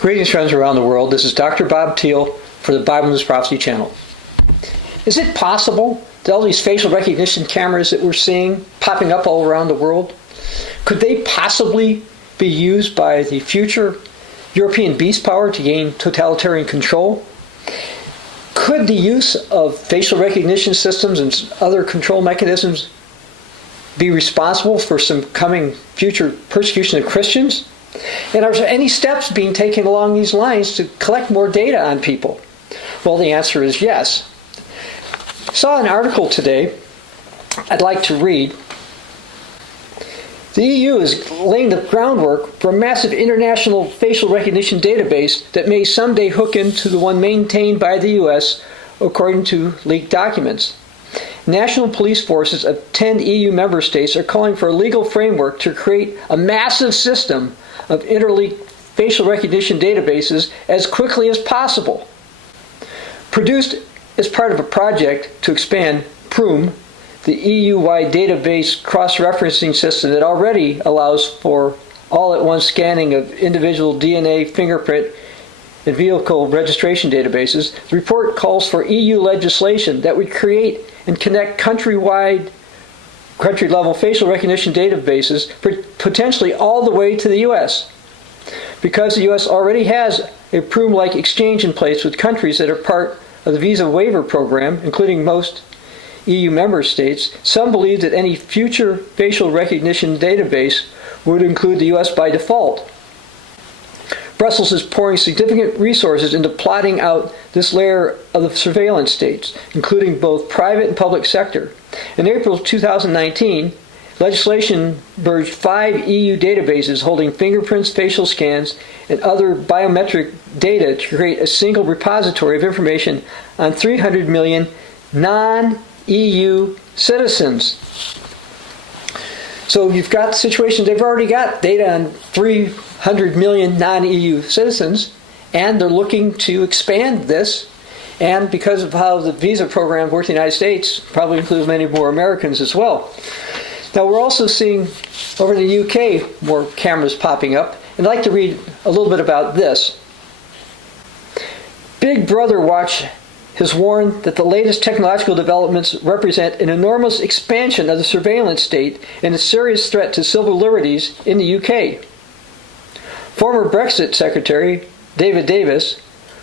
Greetings, friends around the world. This is Dr. Bob Thiel for the Bible News Prophecy channel. Is it possible that all these facial recognition cameras that we're seeing popping up all around the world, could they possibly be used by the future European beast power to gain totalitarian control? Could the use of facial recognition systems and other control mechanisms be responsible for some coming future persecution of Christians? And are there any steps being taken along these lines to collect more data on people? Well, the answer is yes. I saw an article today I'd like to read. The EU is laying the groundwork for a massive international facial recognition database that may someday hook into the one maintained by the US, according to leaked documents. National police forces of 10 EU member states are calling for a legal framework to create a massive system of interlinked facial recognition databases as quickly as possible. Produced as part of a project to expand Prüm, the EU-wide database cross-referencing system that already allows for all-at-once scanning of individual DNA, fingerprint, and vehicle registration databases, the report calls for EU legislation that would create and connect country-level facial recognition databases, potentially all the way to the U.S. Because the U.S. already has a Prüm-like exchange in place with countries that are part of the visa waiver program, including most EU member states, some believe that any future facial recognition database would include the U.S. by default. Brussels is pouring significant resources into plotting out this layer of the surveillance states, including both private and public sector. In April 2019, legislation merged 5 EU databases holding fingerprints, facial scans, and other biometric data to create a single repository of information on 300 million non-EU citizens. So you've got the situation, they've already got data on 300 million non-EU citizens, and they're looking to expand this. And because of how the visa program works in the United States, probably includes many more Americans as well. Now we're also seeing over in the UK more cameras popping up. And I'd like to read a little bit about this. Big Brother Watch has warned that the latest technological developments represent an enormous expansion of the surveillance state and a serious threat to civil liberties in the UK. Former Brexit Secretary David Davis,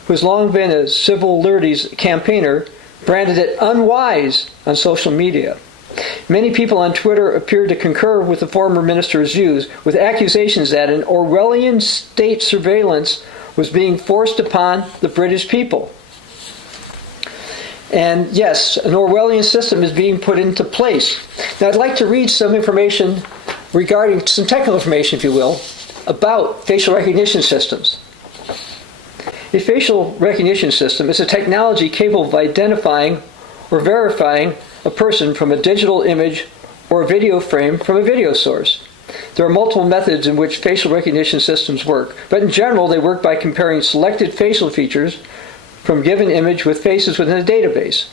who has long been a civil liberties campaigner, branded it unwise on social media. Many people on Twitter appeared to concur with the former minister's views, with accusations that an Orwellian state surveillance was being forced upon the British people. And yes, an Orwellian system is being put into place. Now I'd like to read some information regarding, some technical information, if you will, about facial recognition systems. A facial recognition system is a technology capable of identifying or verifying a person from a digital image or a video frame from a video source. There are multiple methods in which facial recognition systems work, but in general they work by comparing selected facial features from a given image with faces within a database.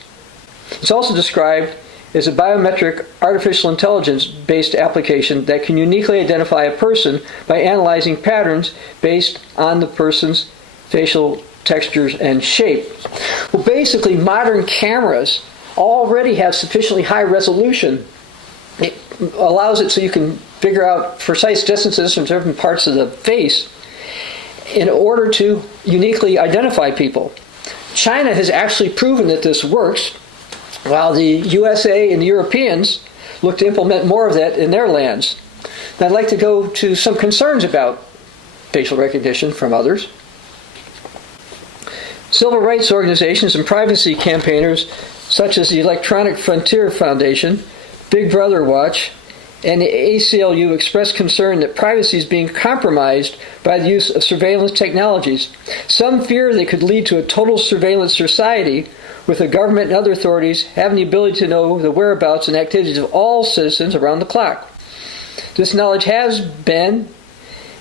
It's also described as a biometric artificial intelligence-based application that can uniquely identify a person by analyzing patterns based on the person's facial textures and shape. Well, basically, modern cameras already have sufficiently high resolution. It allows it so you can figure out precise distances from different parts of the face in order to uniquely identify people. China has actually proven that this works, while the USA and the Europeans look to implement more of that in their lands. And I'd like to go to some concerns about facial recognition from others. Civil rights organizations and privacy campaigners such as the Electronic Frontier Foundation, Big Brother Watch, and the ACLU expressed concern that privacy is being compromised by the use of surveillance technologies. Some fear they could lead to a total surveillance society, with the government and other authorities having the ability to know the whereabouts and activities of all citizens around the clock. This knowledge has been,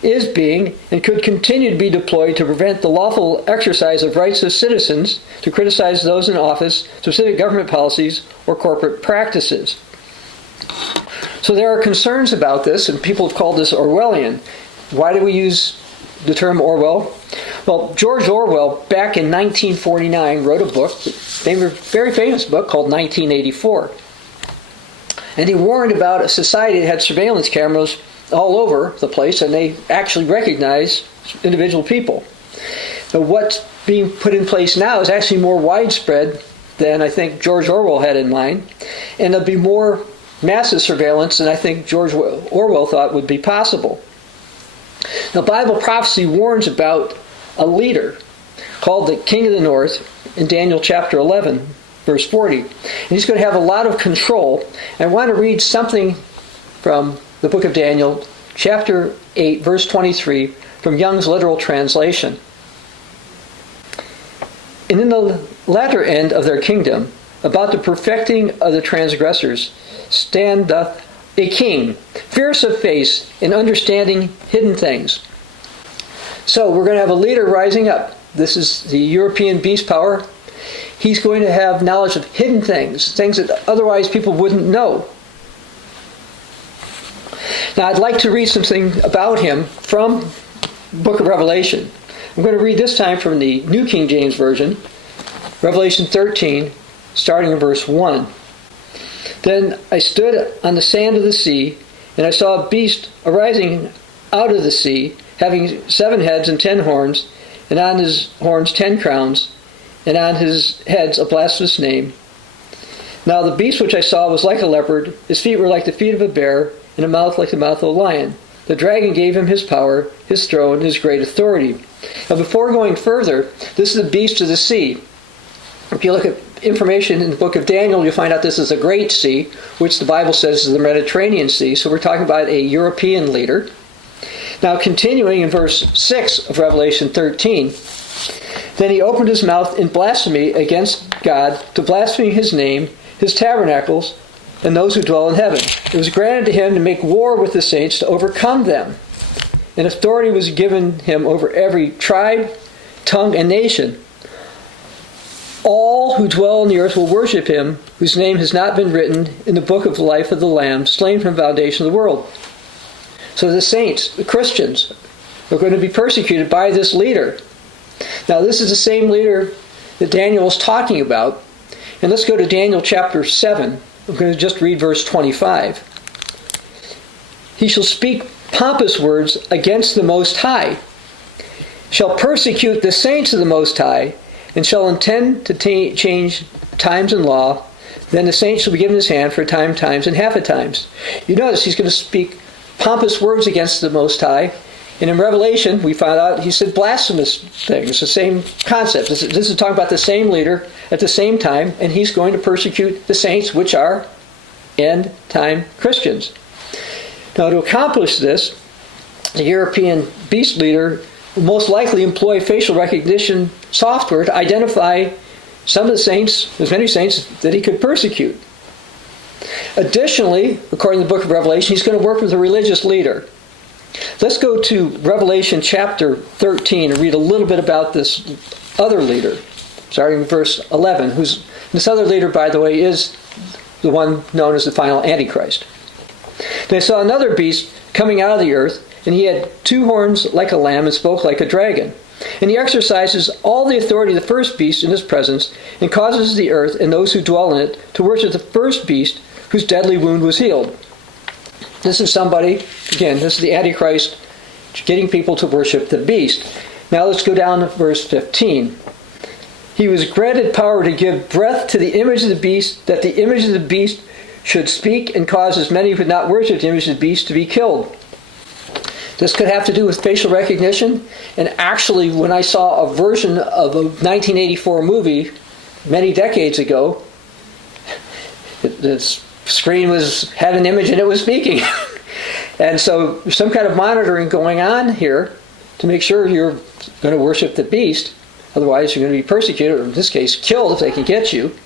is being, and could continue to be deployed to prevent the lawful exercise of rights of citizens to criticize those in office, specific government policies, or corporate practices. So there are concerns about this, and people have called this Orwellian. Why do we use the term Orwell? Well, George Orwell, back in 1949, wrote a book, a very famous book called 1984. And he warned about a society that had surveillance cameras all over the place, and they actually recognize individual people. But what's being put in place now is actually more widespread than I think George Orwell had in mind, and there'll be more massive surveillance than I think George Orwell thought would be possible. Now, Bible prophecy warns about a leader called the King of the North in Daniel chapter 11, verse 40. And he's going to have a lot of control. And I want to read something from the book of Daniel, chapter 8, verse 23, from Young's literal translation. And in the latter end of their kingdom, about the perfecting of the transgressors, standeth a king, fierce of face, and understanding hidden things. So we're going to have a leader rising up. This is the European beast power. He's going to have knowledge of hidden things, things that otherwise people wouldn't know. Now I'd like to read something about him from the book of Revelation. I'm going to read this time from the New King James Version, Revelation 13, starting in verse 1. Then I stood on the sand of the sea, and I saw a beast arising out of the sea, having 7 heads and 10 horns, and on his horns 10 crowns, and on his heads a blasphemous name. Now the beast which I saw was like a leopard, his feet were like the feet of a bear, and a mouth like the mouth of a lion. The dragon gave him his power, his throne, and his great authority. Now before going further, this is the beast of the sea. If you look at information in the book of Daniel, you'll find out this is a great sea, which the Bible says is the Mediterranean Sea. So we're talking about a European leader. Now continuing in verse 6 of Revelation 13, then he opened his mouth in blasphemy against God, to blaspheme his name, his tabernacles, and those who dwell in heaven. It was granted to him to make war with the saints, to overcome them. And authority was given him over every tribe, tongue, and nation. All who dwell on the earth will worship him, whose name has not been written in the book of life of the Lamb, slain from the foundation of the world. So the saints, the Christians, are going to be persecuted by this leader. Now this is the same leader that Daniel was talking about. And let's go to Daniel chapter 7. I'm going to just read verse 25. He shall speak pompous words against the Most High, shall persecute the saints of the Most High, and shall intend to change times and law. Then the saints shall be given his hand for a time, times, and half a times. You notice he's going to speak pompous words against the Most High. And in Revelation, we found out he said blasphemous things. The same concept. This is talking about the same leader at the same time, and he's going to persecute the saints, which are end-time Christians. Now, to accomplish this, the European beast leader will most likely employ facial recognition software to identify some of the saints, as many saints, that he could persecute. Additionally, according to the book of Revelation, he's going to work with a religious leader. Let's go to Revelation chapter 13 and read a little bit about this other leader, starting in verse 11. This other leader, by the way, is the one known as the final Antichrist. Then I saw another beast coming out of the earth, and he had 2 horns like a lamb and spoke like a dragon. And he exercises all the authority of the first beast in his presence, and causes the earth and those who dwell in it to worship the first beast whose deadly wound was healed. This is somebody, again, this is the Antichrist getting people to worship the beast. Now let's go down to verse 15. He was granted power to give breath to the image of the beast, that the image of the beast should speak and cause as many who would not worship the image of the beast to be killed. This could have to do with facial recognition. And actually, when I saw a version of a 1984 movie many decades ago, the screen had an image and it was speaking. And so there's some kind of monitoring going on here to make sure you're going to worship the beast. Otherwise, you're going to be persecuted, or in this case, killed if they can get you.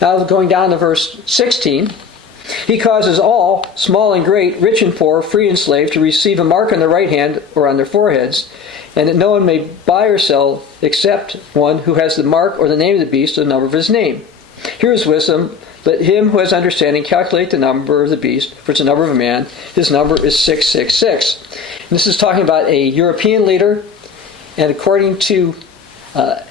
Now, going down to verse 16. He causes all, small and great, rich and poor, free and slave, to receive a mark on their right hand or on their foreheads, and that no one may buy or sell except one who has the mark or the name of the beast or the number of his name. Here is wisdom. Let him who has understanding calculate the number of the beast, for it's the number of a man. His number is 666. And this is talking about a European leader, And according to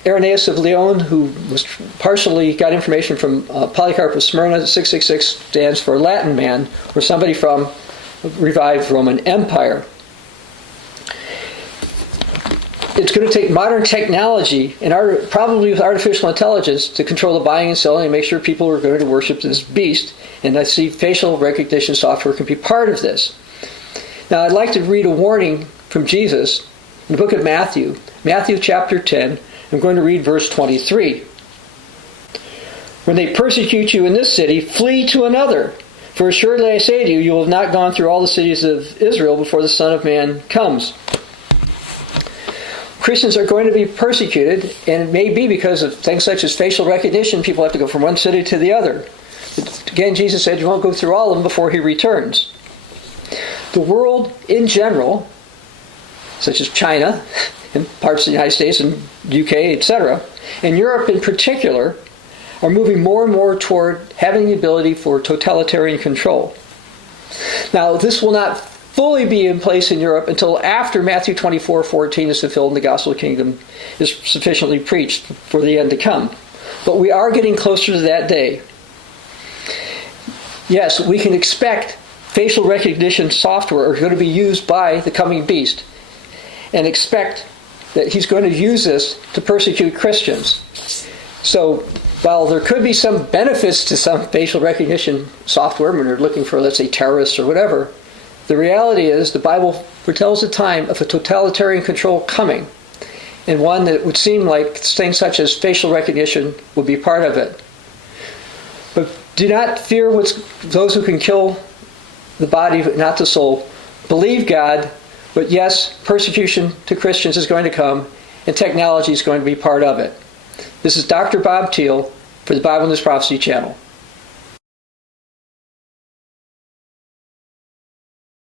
Irenaeus of Lyon, who was partially got information from Polycarp of Smyrna, 666 stands for Latin man, or somebody from revived Roman Empire. It's going to take modern technology and probably with artificial intelligence to control the buying and selling and make sure people are going to worship this beast. And I see facial recognition software can be part of this. Now, I'd like to read a warning from Jesus in the book of Matthew, Matthew chapter 10. I'm going to read verse 23. When they persecute you in this city, flee to another. For assuredly I say to you, you will have not gone through all the cities of Israel before the Son of Man comes. Christians are going to be persecuted, and it may be because of things such as facial recognition. People have to go from one city to the other. But again, Jesus said you won't go through all of them before he returns. The world in general, such as China, and parts of the United States and UK, etc., and Europe in particular, are moving more and more toward having the ability for totalitarian control. Now, this will not fully be in place in Europe until after Matthew 24:14 is fulfilled and the gospel of the kingdom is sufficiently preached for the end to come. But we are getting closer to that day. Yes, we can expect facial recognition software are going to be used by the coming beast, and expect that he's going to use this to persecute Christians. So while there could be some benefits to some facial recognition software when they're looking for, let's say, terrorists or whatever, the reality is the Bible foretells a time of a totalitarian control coming, and one that would seem like things such as facial recognition would be part of it. But do not fear those who can kill the body but not the soul. Believe God, but yes, persecution to Christians is going to come, and technology is going to be part of it. This is Dr. Bob Thiel for the Bible and This Prophecy channel.